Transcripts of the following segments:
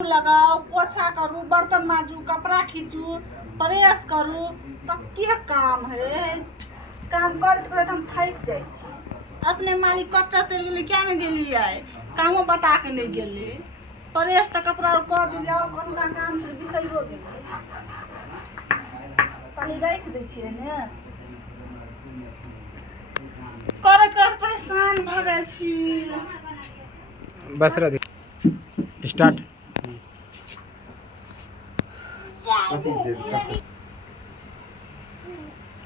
लगाओ, पोछा करूँ, बर्तन माजू, कपड़ा खींचू, प्रेस करूँ, कते काम है। काम करते करते हम थक जाइ छी। अपने मालिक कच्चा चल गेली, क्या नहीं गेली है, कामो बता के नहीं गेली। प्रेस तो कपड़ा कह दिली और कतना काम से बिसरियो गेली। तनी रख दै छियै ने, करत करत परेशान भ गेल छी। बस रह स्टार्ट।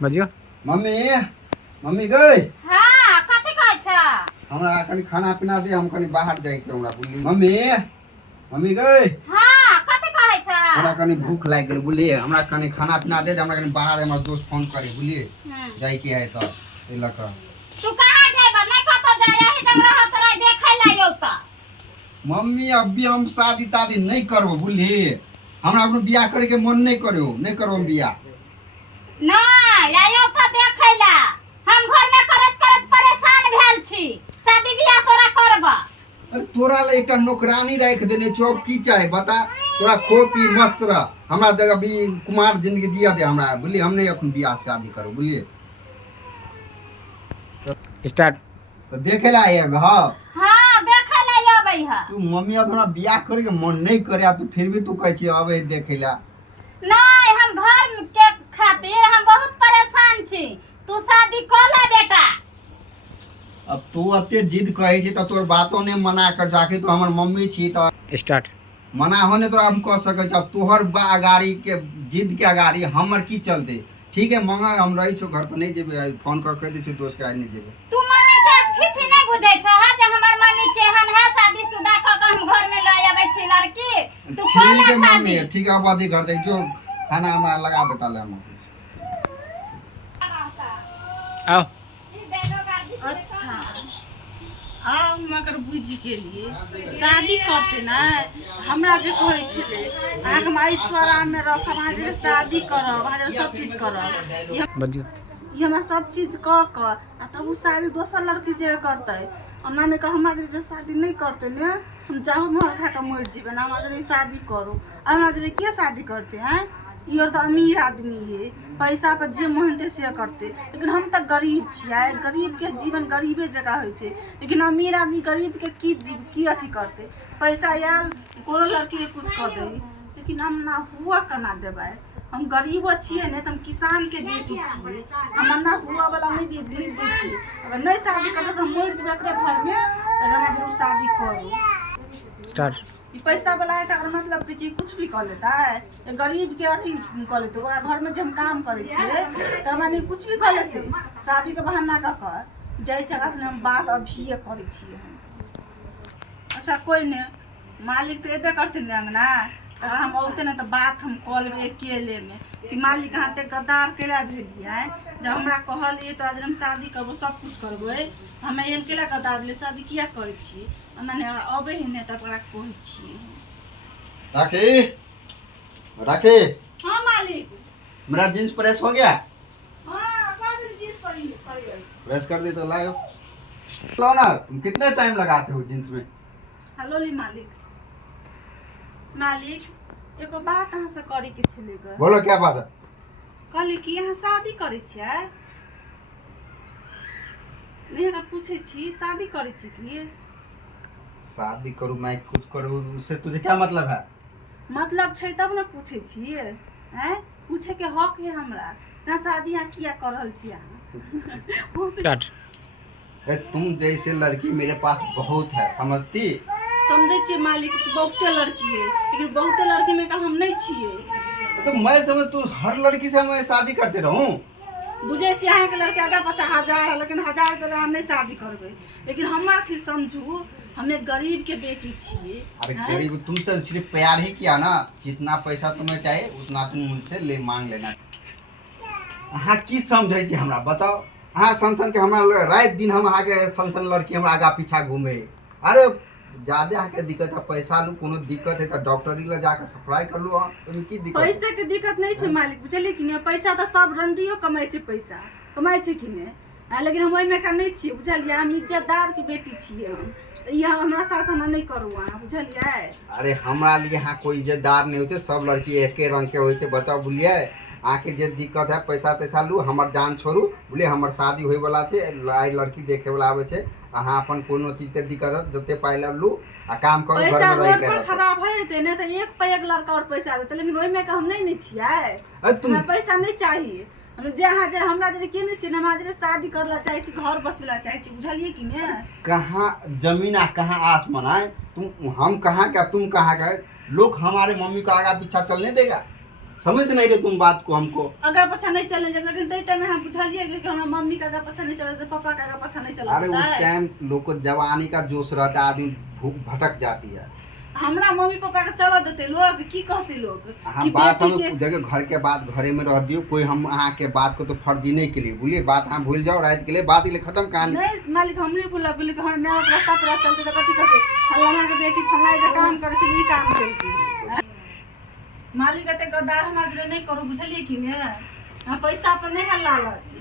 बजियो मम्मी मम्मी गई। हाँ कथी कहै छ? हमरा कनी खाना पीना दे, हम कनी बाहर जाए के हमरा बुली। मम्मी मम्मी गई। हाँ कथी कहै छ? हमरा कनी भूख लाग गेल बुलिए, हमरा कनी खाना पीना दे, हमरा कनी बाहर हमर दोस्त फोन करे बुलिए जाए के है त ए ल क। तू कहां जेब? नहीं कतो जाय है जंगरा हो तोरा देखै ला यौ त। मम्मी अभी हम शादी तादी नहीं करबो बुलिए, हमरा अपन बियाह करे के मन नहीं करो, नहीं करबो हम बियाह। नहीं आयो त देखै ला। हम घर में करत करत परेशान भेल छी। शादी बियाह तोरा करब। अरे तोरा ले एकटा नौकरानी राख देने छौ, अब की चाहे बता। तोरा खो पी मस्त रह, हमरा जगह भी कुमार जिंदगी जिया दे हमरा बुलिए। हम नहीं अपन बियाह शादी करो बुलिए। स्टार्ट। तो देखे ला आए हाँ। हाँ देखै ला आबै ह। तू मम्मी अपना बियाह करे के मन नहीं करे, तू फिर भी तू कहै छी अबे देखे ला। नहीं हम घर के खातिर हम बहुत परेशान छी। तू शादी कर ले बेटा। अब तू अते जिद कहै छी त तोर बातों ने मना कर जाके, तो हमर मम्मी छी त स्टार्ट। मना होने तो हम कह सकै छी। अब तोहर अगाड़ी के जिद के अगाड़ी हमर की चलते। ठीक है मंगा, हम रही छो घर पर नहीं जेबे, फोन कर कह दे छी दोस्त के आज नहीं जेबे। तू मम्मी के स्थिति नहीं बुझै छ हा जे हमर मम्मी केहन है, शादीशुदा क के हम घर में ल आबै छी लड़की। तू ठीक है कर मम्मी, शादी। ठीक है अब आदि घर दे जो खाना हमरा लगा देता ले हम। आओ अच्छा आब मगर बुझि गेलिए, शादी करते ना हमरा जे कहै छले अहाँके हम ऐश्वर्या में रखब, अहाँ जे शादी करब, अहाँ जे सब चीज करब, बजियो ये हमरा सब चीज कह कर आ तब उ शादी दोसर लड़की जे करते। हमरा ने कर, हमरा जे शादी नहीं करते ने, हम जाओ मोर खा के मर जेबे ना। हमरा जे शादी करो, हमरा जे के शादी करते हैं? ये तो अमीर आदमी है, पैसा पर जे मोहनते से करते। लेकिन हम तो गरीब छियै, गरीब के जीवन गरीबे जगह होइ छै। लेकिन अमीर आदमी गरीब के की अथी करते? पैसा आयल कोनो लड़की के कुछ कह दे, लेकिन हम ना हुआ कना देबै। हम गरीबो छियै ने, तो हम किसान के बेटी छियै, हम ना हुआ वाला नहीं दे छियै। अगर नहीं शादी करते तो हम मर जेबै एकरे घर में। अगर हम जरूर शादी करू। स्टार्ट। ई पैसा वाला है तकर मतलब कि चीज कुछ भी कर लेता है। ये गरीब के अथी कर लेते, ओकरा घर में जब हम काम करे छियै तो हमनी कुछ भी कर लेते। शादी के बहाना क के जय जगह से हम बात अभी करे छियै हम। अच्छा कोई ने मालिक तो एबे करते ने अंगना, तो हम औते ने तो बात हम कह लेबै अकेले में कि मालिक अहाँ ते गद्दार केला भेलिए। जब हमरा कहलिए तो आज हम शादी करबो, सब कुछ करबै, हमें एहन केला गद्दार भेलिए, शादी किया करे छियै? अन्ना अबे ही ने तब ओकरा कहै छियै। राखी राखी, हाँ मालिक। मेरा जींस प्रेस हो गया? हाँ कादिर जींस पड़ी प्रेस कर दे तो लाओ लो ना। तुम कितने टाइम लगाते हो जींस में? हेलो ली मालिक। मालिक एगो बात अहाँ से करे के छले ग। बोलो क्या बात है? कहली कि यहाँ शादी करे छियै? नहीं हमरा पूछे छी शादी करे छी कि? शादी करूँ मैं कुछ करूँ, उससे तुझे क्या मतलब है? मतलब छै तब ना पूछे छी। हैं पूछे के हक है हमरा। ना शादी यहाँ किया कर रहल छी अहाँ? स्टार्ट। अरे तुम जैसे लड़की मेरे पास बहुत है, समझती? समझे छी मालिक, बहुते लड़की है, लेकिन बहुते लड़की में का हम नहीं छियै। तो मैं समझ तू हर लड़की से मैं शादी करते रहूं? बुझे छी अहाँ के लड़के आगे पचा हजार है, लेकिन हजार तो हम नहीं शादी करबे। लेकिन हमर थी समझू, हमें गरीब के बेटी छियै। अरे गरीब तुमसे सिर्फ प्यार ही किया ना, जितना पैसा तुम्हें चाहिए उतना तुम मुझसे ले मांग लेना। अहाँ की समझे छी हमरा बताओ? अहाँ सन के हमरा रात दिन हम अहाँ के सन लड़की हमरा आगा पीछा घूमे। अरे ज्यादा अहाँ के दिक्कत है पैसा लू, कोनो दिक्कत है तो डॉक्टरी ले जाकर सप्लाई कर लो। ओमे की दिक्कत? पैसे के दिक्कत नहीं छै मालिक, बुझलिए कि नहीं? पैसा तो सब रंडियो कमाई छै, पैसा कमाई छै कि नहीं? लेकिन हम ओहिमे का नहीं छियै बुझलियै हम इज्जतदार के बेटी छियै हम ये हमरा साथ ना नहीं करू अहाँ बुझलियै अरे हमरा लिए यहाँ कोई इज्जतदार नहीं होते सब लड़की एके रंग के होई छै बताओ बुलिए आके जे दिक्कत है पैसा तैसा लू हमर जान छोड़ू बोले हमर शादी होय वाला छै आइ लड़की देखे वाला आवे छै अहाँ अपन कोनो चीज के दिक्कत है जते पाइ लू आ काम करू घर पैसा में रह रोड के पर खराब है ते नहीं तो एक पे एक लड़का और पैसा देते लेकिन ओहिमे का हम नहीं छियै अरे तुम हमरा पैसा नहीं चाहिए जहाँ जे हमरा जे के नहीं छियै हमरा जे शादी करला चाहे छी घर बसवेला चाहे छी बुझलियै कि ने कहाँ जमीन आ कहाँ आसमान है तुम हम कहाँ का तुम कहाँ का लोग हमारे मम्मी को आगा पीछा चलने देगा समझ नहीं रहे तुम बात को हमको अगर पछा नहीं चलने लेकिन तई टाइम में हम बुझलिए कि हमरा मम्मी का अगर पछा नहीं चले तो पापा का अगर पछा नहीं चले अरे उस टाइम लोग को जवानी का जोश रहता है आदमी भटक जाती है हमरा मम्मी पापा के चल देते लोग की कहते लोग हाँ कि बात हम बेटी के देखो घर के बात घरे में रह दियो कोई हम अहाँ के बात को तो फर्जी नहीं के लिए बोलिए बात हाँ भूल जाओ रात के लिए बात के लिए खत्म कहानी नहीं मालिक हम नहीं बोला बोले कि हम मेरा रास्ता पूरा चलते तो कथी कहते फलाना के बेटी फलाना जे काम करे छै ई काम केलकी मालिक एते गद्दार हम आज नहीं करू बुझलिए कि ने हम पैसा पर नहीं है लालच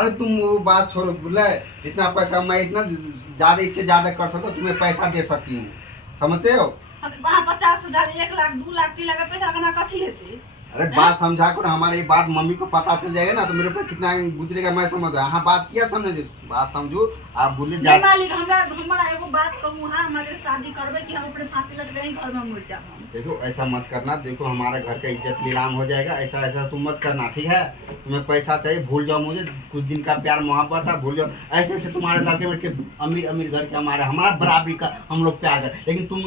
अरे तुम वो बात छोड़ो बोले जितना पैसा मैं इतना ज्यादा इससे ज्यादा कर सकता तुम्हें पैसा दे सकती हूँ समझते हो अब वहाँ 50,000 1 लाख 2 लाख 3 लाख पैसा करना कथी हेते अरे बात समझा कर हमारे ये बात मम्मी को पता चल जाएगा ना तो मेरे ऊपर कितना गुजरेगा मैं समझ हाँ बात किया समझे बात समझू आप बोले जा मालिक हमरा एगो बात कहूँ हाँ हमारे शादी करबे कि हम अपने फांसी लट गए घर में मर जाब देखो ऐसा मत करना देखो हमारे घर का इज्जत नीलाम हो जाएगा ऐसा ऐसा तुम मत करना ठीक है तुम्हें पैसा चाहिए भूल जाओ मुझे कुछ दिन का प्यार मोहब्बत है भूल जाओ ऐसे ऐसे तुम्हारे लड़के में के अमीर अमीर घर के हमारा बराबरी का हम लोग प्यार कर लेकिन तुम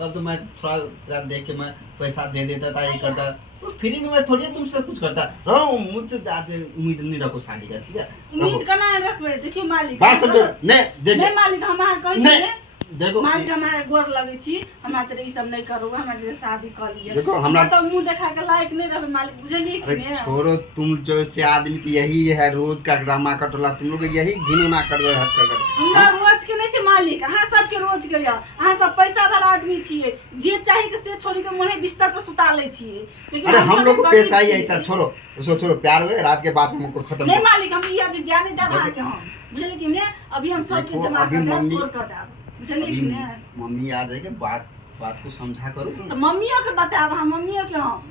कब तो मैं थोड़ा देख के मैं पैसा दे देता था ये करता तो फ्री में मैं थोड़ी तुमसे कुछ करता रहो मुझसे ज्यादा उम्मीद नहीं रखो शादी का ठीक है उम्मीद करना रखबे देखियो मालिक बात समझो नहीं देखो नहीं मालिक हम अहाँ कहै नहीं छी देखो मालिक हमारे गोर लगे छी हमरा तेरे ई सब नहीं करू हमरा तेरे शादी कर लिया देखो हमरा तो मुंह देखा के लायक नहीं रहबे मालिक बुझलिए कि अरे ने छोड़ो तुम जो से आदमी की यही है रोज का ड्रामा कटोला तुम लोग यही घिनौना करबे हट कर हमरा रोज के नहीं छै मालिक अहाँ सबके रोज के या अहाँ सब पैसा वाला आदमी छिए जे चाहे के से छोड़ी के मोने बिस्तर पर सुता ले छिए लेकिन अरे हम लोग को गरीब पैसा ही छियै। ऐसा छोड़ो उसको छोड़ो प्यार हुए रात के बाद हमको खत्म नहीं करो। मालिक हम ये अभी जाने दबा के हम बुझलिए कि ने अभी हम सब के देखो, जमा अभी कर देब मम्मी- छोड़ कर देब बुझलिए अभी कि ने मम्मी आ जाएगी बात को समझा करो तो तुम मम्मियों के बताब हम मम्मियों के हम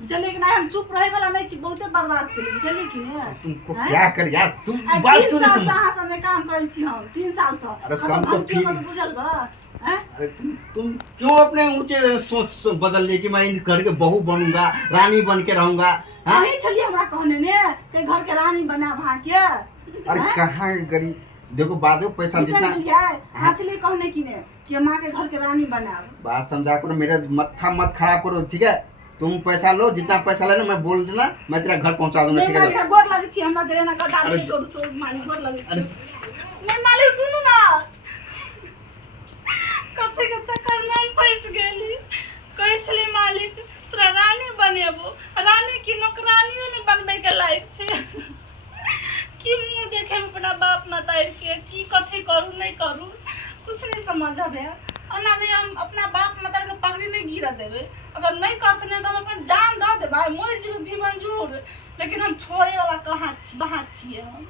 बुझलिए कि नहीं हम चुप रहे वाला नहीं छी बहुते बर्दाश्त के लिए बुझलिए कि ने तुमको हैं? क्या कर यार तुम आई बात 3 क्यों साल नहीं से समझ अहाँ सब में काम करै छी हम 3 साल से अरे सब तो फिर फिर- बुझल बा हैं अरे तुम क्यों अपने ऊंचे सोच बदल लिए कि मैं इन घर के बहू बनूंगा रानी बन के रहूंगा हाँ? नहीं चलिए हमरा कहने ने ते घर के रानी बना भा के अरे हैं? कहाँ गरीब देखो बात हो पैसा किसन जितना लिया हाँ चलिए कहने की ने कि माँ के घर के रानी बनाब बात समझा करो मेरा मत्था मत खराब करो ठीक है तुम पैसा लो जितना पैसा लेना मैं बोल देना मैं तेरा घर पहुंचा दूंगा नहीं ठीक है मालिक गोर लगे छी हमरा देना का डाल अरे करू सो मालिक गोर लगे अरे छी नहीं मालिक सुनू ना कते के चक्कर में हम फंस गेली कहै छली मालिक तोरा रानी बनेबो रानी की नौकरानियो ने बनबे के लायक छै की मुंह देखे में अपना बाप माता के की कथी करू नहीं करू कुछ नहीं समझ आवे अन्ना नहीं हम अपना बाप माता के पगड़ी नहीं गिरा देवे अगर नहीं करते नहीं तो हम अपन जान दे देबै मर जेबै भी मंजूर लेकिन हम छोड़े वाला कहाँ छियै हम